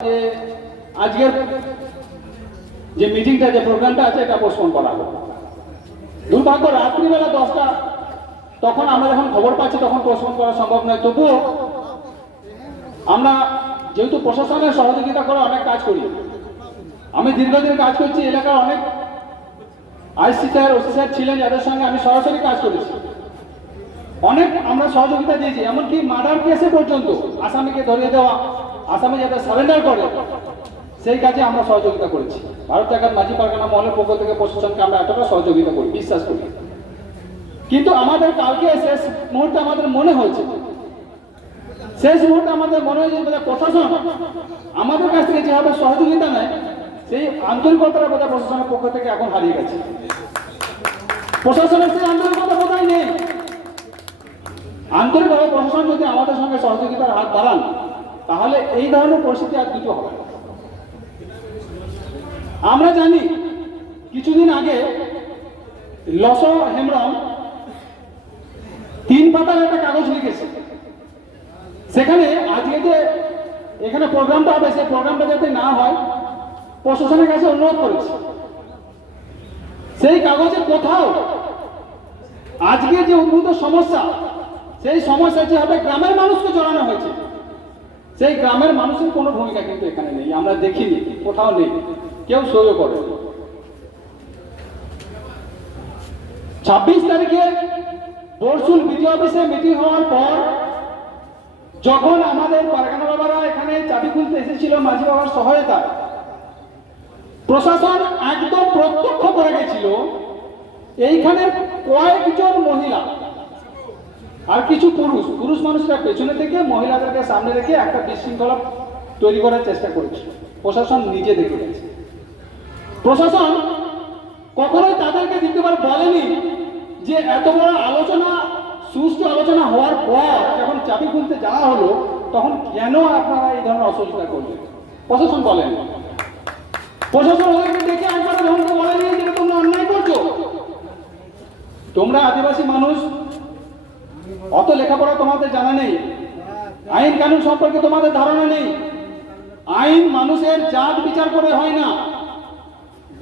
যে আজকের যে মিটিংটা যে প্রোগ্রামটা আছে এটা পোস্টপোন করা হবে। দুর্ভাগ্য রাত্রিবেলা 10টা, তখন আমরা যখন খবর পাচ্ছি তখন পোস্টপোন করা সম্ভব নয়। তবুও আমরা যেহেতু প্রশাসনের সহযোগিতা করে অনেক কাজ করি, আমি দীর্ঘদিন কাজ করছি, এলাকার অনেক আইসি স্যার ওসি স্যার ছিলেন যাদের সঙ্গে আমি সরাসরি কাজ করেছি, অনেক আমরা সহযোগিতা দিয়েছি। এমনকি মার্ডার কেসে পর্যন্ত আসামিকে ধরিয়ে দেওয়া, আসামি যাতে সারেন্ডার করে সেই কাজে আমরা সহযোগিতা করেছি। ভারত জাকাত মাঝি পারগানা মহলের পক্ষ থেকে প্রশাসনকে আমরা এতটা সহযোগিতা করি, বিশ্বাস করি। কিন্তু আমাদের কালকে শেষ মুহূর্তে আমাদের মনে হয়েছে, প্রশাসন আমাদের কাছ থেকে যেভাবে সহযোগিতা নেয় সেই আন্তরিকতাটা বোধহয় প্রশাসনের পক্ষ থেকে এখন হারিয়ে গেছে। প্রশাসনের সেই আন্তরিকতা বোধহয় নেই। আন্তরিকভাবে প্রশাসন যদি আমাদের সঙ্গে সহযোগিতার হাত বাড়ান তাহলে এই ধরনের পরিস্থিতি আর দুটো হবে। আমরা জানি কিছুদিন আগে লস হেমব্রম 3 পাতার একটা কাগজ লিখেছে, সেখানে আজকে যে এখানে প্রোগ্রামটা হবে সেই প্রোগ্রামটা যাতে না হয় প্রশাসনের কাছে অনুরোধ করেছে। সেই কাগজে কোথাও আজকে যে উদ্ভূত সমস্যা, সেই সমস্যা যেভাবে গ্রামের মানুষকে জড়ানো হয়েছে, সেই গ্রামের মানুষের কোনো ভূমিকা কিন্তু এখানে নেই, আমরা দেখিনি, কোথাও নেই, কেউ সইও করে। 26 তারিখে বরসুল বিডিও অফিসে মিটিং হওয়ার পর যখন আমাদের পারগানা বাবারা এখানে চাবি খুলতে এসেছিল মাঝি বাবার সহায়তা, প্রশাসন একদম প্রত্যক্ষ করে গেছিল এইখানে কয়েকজন মহিলা আর কিছু পুরুষ মানুষরা পেছনে থেকে মহিলাদেরকে সামনে রেখে একটা বিশৃঙ্খলা তৈরি করার চেষ্টা করেছিল। প্রশাসন নিজে দেখে গেছে। প্রশাসন কখনোই তাদেরকে দ্বিতীয়বার বলেনি যে এত বড় আলোচনা, সুষ্ঠু আলোচনা হওয়ার পর যখন চাবি খুলতে যাওয়া হলো তখন কেন আপনারা এই ধরনের অসুবিধা করলেন। প্রশাসন বলেন, প্রশাসন ওদেরকে দেখে একবার ধরতে বলেনি যে তোমরা অন্যায় করছো। তোমরা আদিবাসী মানুষ, অত লেখাপড়া তোমাদের জানা নেই, আইন কানুন সম্পর্কে তোমাদের ধারণা নেই। আইন মানুষের জাত বিচার করে হয় না,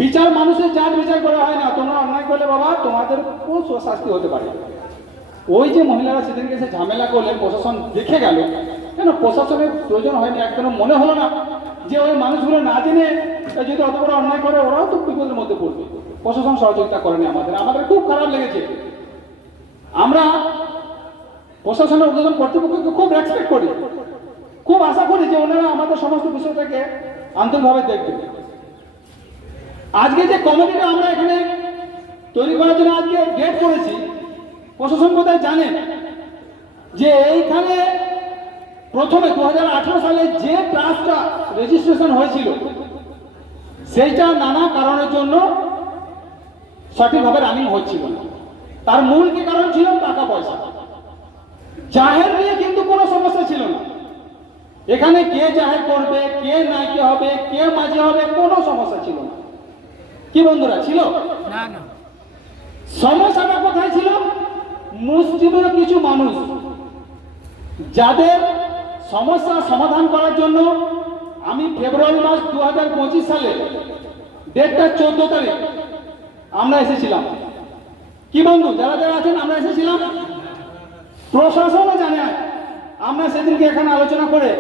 বিচার মানুষের জাত বিচার করে হয় না। তোমরা অন্যায় করলে বাবা তোমাদের কোন শাস্তি হতে পারে। ওই যে মহিলারা সেদিনকে এসে ঝামেলা করলেন, প্রশাসন দেখে গেল, কেন প্রশাসনের প্রয়োজন হয়নি, একদম মনে হলো না যে ওই মানুষগুলো না জেনে যদি অত বড় অন্যায় করে ওরাও তো বিপদের মধ্যে পড়বে। প্রশাসন সহযোগিতা করেনি আমাদের খুব খারাপ লেগেছে। আমরা প্রশাসনের ঊর্ধ্বতন কর্তৃপক্ষকে খুব রেসপেক্ট করি, খুব আশা করি যে ওনারা আমাদের সমস্ত বিষয়টাকে আন্তরিকভাবে দেখবেন। আজকে যে কমিটিটা আমরা এখানে তৈরি করার জন্য আজকে ডেট করেছি, প্রশাসন বোধহয় জানেন যে এইখানে প্রথমে 2018 সালে যে ট্রাস্টটা রেজিস্ট্রেশন হয়েছিল সেইটা নানা কারণের জন্য সঠিকভাবে রানিং হচ্ছিল না। তার মূল কি কারণ ছিল? টাকা পয়সা। জাহের নিয়ে কিন্তু কোনো সমস্যা ছিল না। এখানে কে জাহের করবে, কে নাইকে হবে, কে মাঝে হবে, কোনো সমস্যা ছিল না। কি বন্ধুরা, ছিল না? না। সমস্যাটা কোথায় ছিল? মুসলিমের কিছু মানুষ যাদের সমস্যা সমাধান করার জন্য আমি ফেব্রুয়ারি মাস 2025 সালে ডেটটা 14 তারিখ আমরা এসেছিলাম। কি বন্ধু যারা যারা আছেন আমরা এসেছিলাম, প্রশাসনও জানে। আমরা সেদিনকে এখানে আলোচনা করে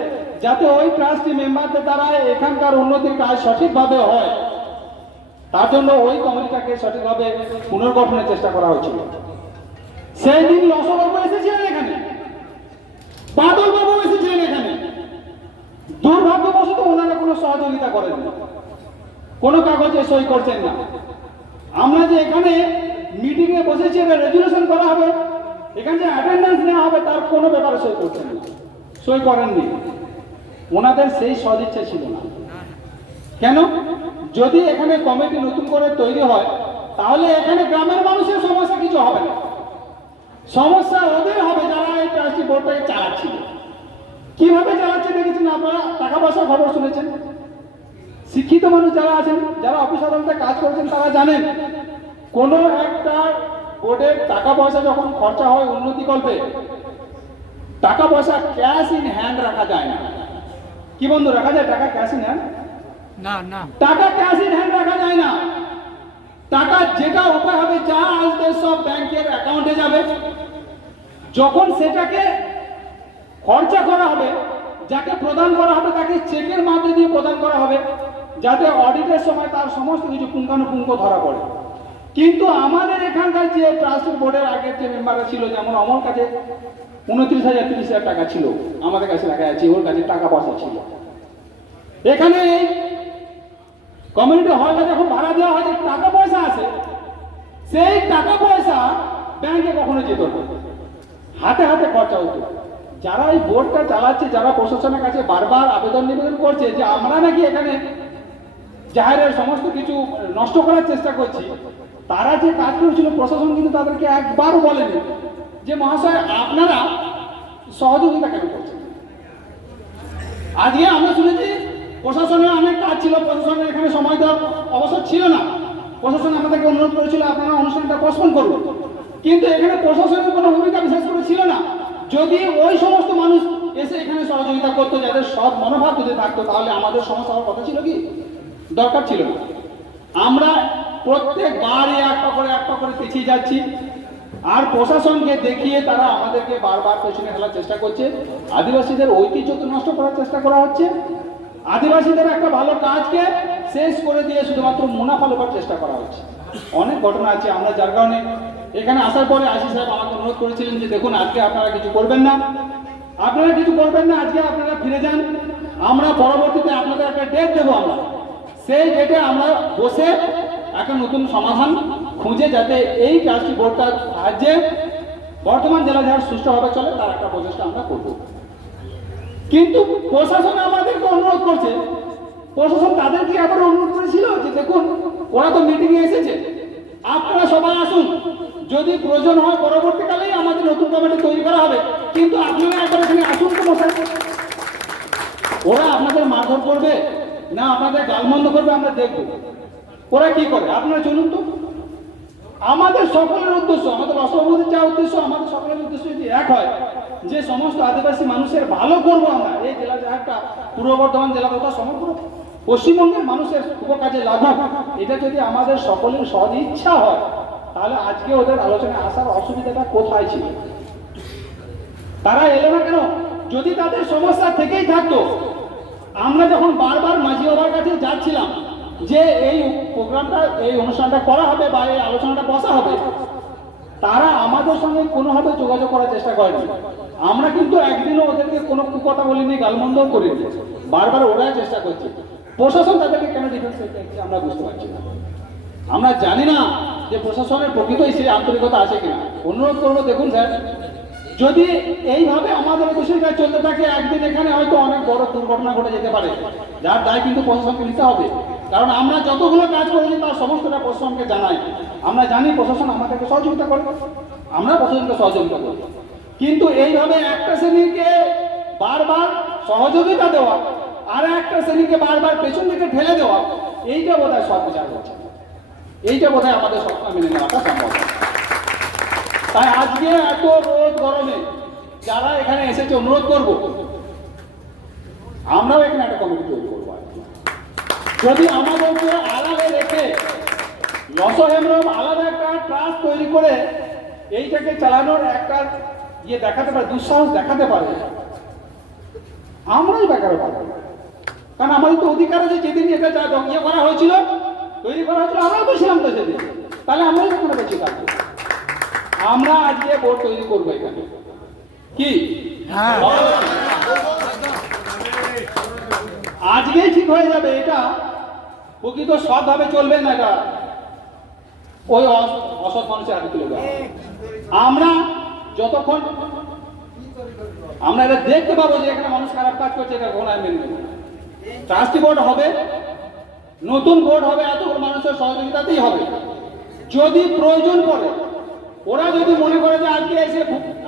যাতে ওই ট্রাস্টি মেম্বারদের দ্বারা এখানকার উন্নতির কাজ সঠিকভাবে হয় তার জন্য ওই কমিটিটাকে সঠিকভাবে পুনর্গঠনের চেষ্টা করা হয়েছিল। সেই দিন লসবাবু এসেছিলেন এখানে, বাদল বাবু এসেছিলেন এখানে। দুর্ভাগ্যবশত ওনারা কোনো সহযোগিতা করেন না, কোনো কাগজে সই করছেন না। আমরা যে এখানে মিটিং এ বসেছি, রেজুলেশন করা হবে, এখানে যে অ্যাটেন্ডেন্স নেওয়া হবে তার কোনো ব্যাপারে সই করছেন না, সই করেননি। ওনাদের সেই সদিচ্ছা ছিল না। কেন? যদি এখানে কমিটি নতুন করে তৈরি হয় তাহলে এখানে গ্রামের মানুষের সমস্যা কিছু হবে না, সমস্যা ওদের হবে যারা এই ট্রাস্টি বোর্ডটাকে চালাচ্ছিল। কিভাবে চালাচ্ছে দেখেছেন আপনারা, টাকা পয়সার খবর শুনেছেন। শিক্ষিত মানুষ যারা আছেন, যারা অফিস আদালতে কাজ করেছেন তারা জানেন কোনো একটা বোর্ডের টাকা পয়সা যখন খরচা হয় উন্নতি করবে, টাকা পয়সা ক্যাশ ইন হ্যান্ড রাখা যায় না। কি বন্ধু, রাখা যায় টাকা ক্যাশ ইন হ্যান্ড? না না, টাকা ক্যাশ ইন হ্যান্ড রাখা যায় না। টাকা যেটা উপায় হবে, যা আসবে সব ব্যাংকের অ্যাকাউন্টে যাবে। যখন সেটাকে খরচা করা হবে, যাকে প্রদান করা হবে তাকে চেকের মাধ্যমে দিয়ে প্রদান করা হবে, যাতে অডিটের সময় তার সমস্ত কিছু পুঙ্খানুপুঙ্খ ধরা পড়ে। কিন্তু আমাদের এখানকার যে ট্রাস্ট বোর্ডের আগের যে মেম্বাররা ছিল, যেমন আমার কাছে 29,000 30,000 টাকা ছিল, আমাদের কাছে রাখা আছে, ওর কাছে টাকা পয়সা ছিল। এখানে এই কমিউনিটি হলটা যখন ভাড়া দেওয়া হয়, যে টাকা পয়সা আছে, সেই টাকা পয়সা ব্যাংকে কখনো যেত না, হাতে হাতে খরচা হতো। যারা এই বোর্ডটা চালাচ্ছে, যারা প্রশাসনের কাছে বারবার আবেদন নিবেদন করছে যে আমরা নাকি এখানে জাহেরের সমস্ত কিছু নষ্ট করার চেষ্টা করছি, তারা যে কাজ করেছিল প্রশাসন কিন্তু তাদেরকে একবারও বলেনি যে মহাশয় আপনারা সহযোগিতা কেন করছেন। আজকে আমরা শুনেছি প্রশাসনের অনেক কাজ ছিল, প্রশাসনের এখানে সময় দেওয়ার অবসর ছিল না, প্রশাসন আমাদেরকে অনুরোধ করেছিল আপনারা অনুষ্ঠানটা পোস্টপোন করুন, কিন্তু এখানে প্রশাসনের কোনো ভূমিকা বিশেষ করে ছিল না। যদি ওই সমস্ত মানুষ এসে এখানে সহযোগিতা করতো, যাদের সৎ মনোভাব যদি থাকতো, তাহলে আমাদের সমস্যা হওয়ার কথা ছিল কি? দরকার ছিল না। আমরা প্রত্যেকবারই একটা করে পিছিয়ে যাচ্ছি, আর প্রশাসনকে দেখিয়ে তারা আমাদেরকে বারবার পেছনে ফেলার চেষ্টা করছে। আদিবাসীদের ঐতিহ্যকে নষ্ট করার চেষ্টা করা হচ্ছে, আদিবাসীদের একটা ভালো কাজকে শেষ করে দিয়ে শুধুমাত্র মুনাফা লোকার চেষ্টা করা হচ্ছে। অনেক ঘটনা আছে, আমরা যার কারণে এখানে আসার পরে আশিস সাহেব আমাকে অনুরোধ করেছিলেন যে দেখুন আজকে আপনারা কিছু করবেন না, আজকে আপনারা ফিরে যান, আমরা পরবর্তীতে আপনাদের একটা ডেট দেবো, আমরা সেই ডেটে আমরা বসে একটা নতুন সমাধান খুঁজে, যাতে এই ট্রাস্টি বোর্ডটার সাহায্যে বর্তমান জেলা যারা সুষ্ঠুভাবে চলে তার একটা প্রচেষ্টা আমরা করব। কিন্তু প্রশাসন আমাদেরকে অনুরোধ করছে, প্রশাসন তাদেরকে আবার অনুরোধ করেছিল যে দেখুন ওরা তো মিটিংয়ে এসেছে, আপনারা সবাই আসুন, যদি প্রয়োজন হয় পরবর্তীকালেই আমাদের নতুন কমিটি তৈরি করা হবে, কিন্তু আপনারা একবার এখানে আসুন তো মশাই। ওরা আপনাদের মারধর করবে না আপনাদের গালমন্দ করবে আমরা দেখব, ওরা কি করে আপনারা চলুন তো। আমাদের সকলের উদ্দেশ্য, আমাদের অসভাপতির যা উদ্দেশ্য, আমাদের সকলের উদ্দেশ্য যদি এক হয় যে সমস্ত আদিবাসী মানুষের ভালো করবো আমরা, এই জেলা একটা পূর্ব বর্ধমান জেলা তথা সমগ্র পশ্চিমবঙ্গের মানুষের শুভ কাজে লাগুক, এটা যদি আমাদের সকলের সদ ইচ্ছা হয়, তাহলে আজকে ওদের আলোচনায় আসার অসুবিধাটা কোথায় ছিল? তারা এলো না কেন? যদি তাদের সমস্যা থেকেই থাকতো, আমরা যখন বারবার মাঝি বাবার কাছে যাচ্ছিলাম যে এই প্রোগ্রামটা, এই অনুষ্ঠানটা করা হবে বা এই আলোচনাটা বসা হবে, তারা আমাদের সঙ্গে কোনোভাবে যোগাযোগ করার চেষ্টা করেনি। আমরা কিন্তু একদিনও ওদেরকে কোনো কথা বলিনি, গালমন্দ করিনি, বারবার ওরাই চেষ্টা করছে। প্রশাসন তাদেরকে কেন ডিফেন্স করছে আমরা বুঝতে পারছি না। আমরা জানি না যে প্রশাসনের প্রকৃতই সেই আন্তরিকতা আছে কিনা। অনুরোধ করবো, দেখুন স্যার, যদি এইভাবে আমাদের বিষয়টা চলতে থাকে, একদিন এখানে হয়তো অনেক বড় দুর্ঘটনা ঘটে যেতে পারে, যার দায় কিন্তু প্রশাসনকে নিতে হবে। কারণ আমরা যতগুলো কাজ করেছি তার সমস্তটা প্রশাসনকে জানাই, আমরা জানি প্রশাসন আমাদেরকে সহযোগিতা করে, আমরা প্রশাসনকে সহযোগিতা করি। কিন্তু এইভাবে একটা শ্রেণীকে বারবার সহযোগিতা দেওয়া আর একটা শ্রেণীকে বারবার পেছন থেকে ঠেলে দেওয়া, এইটা বোধহয় সব বিচার করছে, এইটা বোধহয় আমাদের সবসময় মেনে নেওয়াটা সম্ভব। তাই আজকে এত রোদ গরমে যারা এখানে এসেছে, অনুরোধ করবো আমরাও এখানে একটা কমিটি তৈরি করবো। যদি আমাদেরকে আলাদা রেখে লসহেমরম আলাদা একটা ট্রাস্ট তৈরি করে এইটাকে চালানোর একটা ইয়ে দেখাতে পারে, দুঃসাহস দেখাতে পারে, আমরাই বেকার পাবো। কারণ আমাদের তো অধিকার আছে, যেদিন এটা ইয়ে করা হয়েছিল, তৈরি করা হয়েছিল, আমরাও তো ছিলাম তো সেদিন, তাহলে আমরাই কোনো বেশি কাজ করবো। আমরা আজকে বোর্ড তৈরি করবো এখানে, কি আজকেই ঠিক হয়ে যাবে, এটা প্রকৃত সৎভাবে চলবে না, এটা ওই অসৎ মানুষের হাতে তুলে দেওয়া। আমরা যতক্ষণ আমরা এটা দেখতে পাবো যে এখানে মানুষ খারাপ কাজ করছে, এটা কখনো আমি মেনে নেব না। ট্রাস্টি বোর্ড হবে, নতুন বোর্ড হবে, এত মানুষের সহযোগিতাতেই হবে। যদি প্রয়োজন পড়ে, ওরা যদি মনে করে যে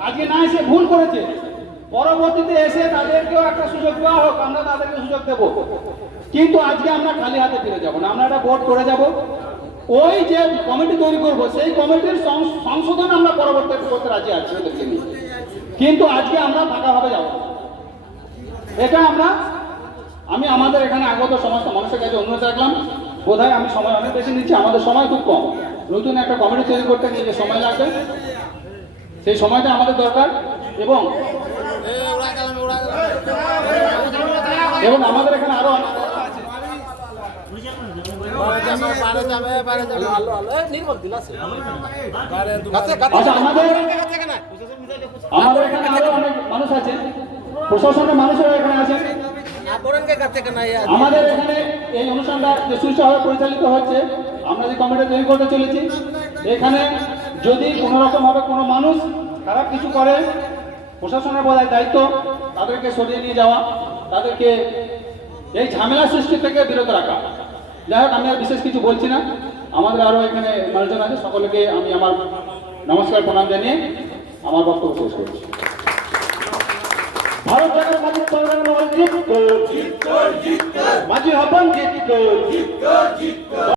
আজকে না এসে ভুল করেছে, পরবর্তীতে এসে তাদেরকেও একটা সুযোগ দেওয়া হোক, আমরা তাদেরকে সুযোগ দেবো। কিন্তু আজকে আমরা খালি হাতে ফিরে যাবো না, আমরা একটা বোর্ড করে যাব। ওই যে কমিটি তৈরি করবো, সেই কমিটির সংশোধন আমরা পরবর্তীতে করতে রাজি আছি ওদেরকে নিয়ে, কিন্তু আজকে আমরা ফাঁকাভাবে যাবো, এটা আমরা আমি আমাদের এখানে আগত সমস্ত মানুষের কাছে অনুরোধ রাখলাম, বোধহয় আমি সময় অনেক বেশি নিচ্ছি, আমাদের সময় খুব কম, নতুন একটা কমিটি তৈরি করতে গিয়ে যে সময় লাগবে সেই সময়টা আমাদের দরকার, এবং আমাদের এখানে আরো আচ্ছা, আমাদের এখানে আরো অনেক মানুষ আছে, প্রশাসনের মানুষেরা এখানে আছেন। আমাদের এখানে এই অনুষ্ঠানটা যে সুষ্ঠুভাবে পরিচালিত হচ্ছে, আমরা যে কমিটি তৈরি করতে চলেছি, এখানে যদি কোনো রকম ভাবে কোনো মানুষ খারাপ কিছু করে, প্রশাসনের বোধহয় দায়িত্ব তাদেরকে সরিয়ে নিয়ে যাওয়া, তাদেরকে এই ঝামেলা সৃষ্টি থেকে বিরত রাখা। যাই হোক, আমি আর বিশেষ কিছু বলছি না, আমাদের আরো এখানে মানুষজন আছে, সকলকে আমি আমার নমস্কার প্রণাম জানিয়ে আমার বক্তব্য শেষ করছি। ভারত জাগার মাঝি মাঝি হবেন জিততো।